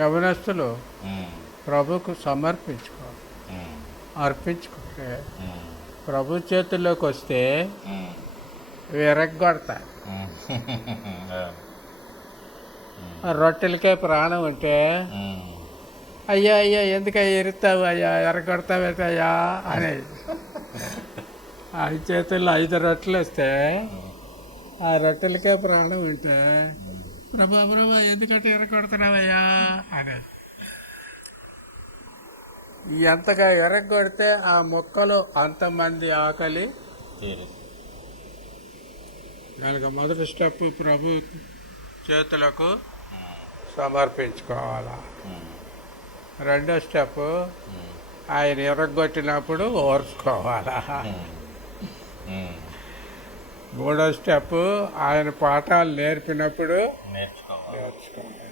యవనస్తులు ప్రభుకు సమర్పించుకోవాలి. అర్పించుకుంటే ప్రభు చేతుల్లోకి వస్తే విరగ్గొడతారు. రొట్టెలకే ప్రాణం ఉంటే అయ్యా అయ్యా ఎందుకయ్యా ఎరుతావు అయ్యా ఎరగొడతావేటయ్యా అనేది. 5 చేతుల్లో 5 రొట్టెలు వస్తే ఆ రొట్టెలకే ప్రాణం ఉంటే ప్రభా ప్రభా ఎందుకంటే ఎరగొడుతున్నావయ్యా అనేది. ఎంతగా ఎరగొడితే ఆ మొక్కలు అంతమంది ఆకలి. దానికి మొదటి స్టెప్ ప్రభు చేతులకు సమర్పించుకోవాలా. రెండో స్టెప్ ఆయన ఎరగొట్టినప్పుడు ఓర్చుకోవాలా. మూడో స్టెప్ ఆయన పాఠాలు నేర్పినప్పుడు నేర్చుకోవాలి.